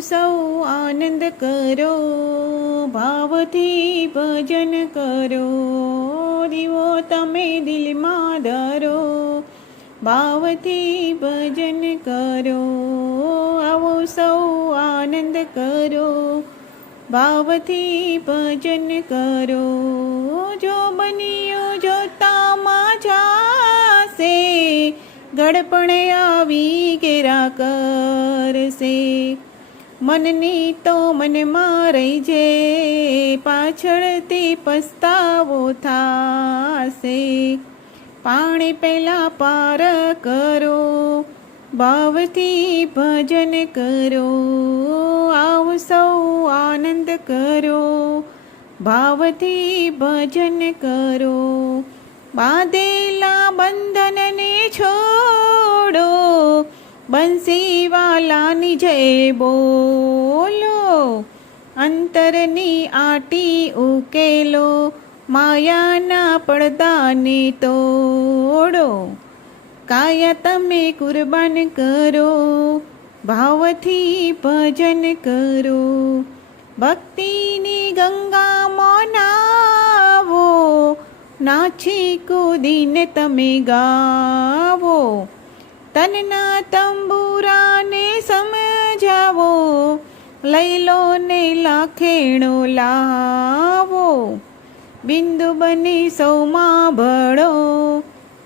સૌ આનંદ કરો, ભાવથી ભજન કરો, દીવો તમે દિલમાં ધરો, ભાવથી ભજન કરો. આવો સૌ આનંદ કરો, ભાવથી ભજન કરો. જો બન્યો જોતામાં જાશે, ગળપણે આવી ઘેરા કરશે. મનની તો મનમાં રહી જે, પાછળથી પસ્તાવો થાશે. પાણી પહેલાં પાર કરો, ભાવથી ભજન કરો. આવો સૌ આનંદ કરો, ભાવથી ભજન કરો. બાંધેલા બંધનને છોડો, બંસીવાલાની જય બોલો. અંતરની આટી ઉકેલો, માયાના પડદાને તોડો. કાયા તમે કુરબાન કરો, ભાવથી ભજન કરો. ભક્તિની ગંગામાં નાવો, નાચી કૂદીને તમે ગાવો. તનના તંબુરાને સમજાવો, લઈ લો ને લાખેણો લાવો. બિંદુ બની સૌમાં ભળો,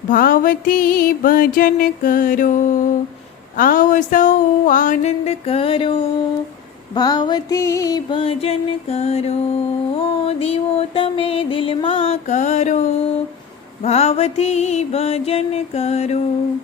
ભાવથી ભજન કરો. આવો સૌ આનંદ કરો, ભાવથી ભજન કરો. દીવો તમે દિલમાં કરો, ભાવથી ભજન કરો.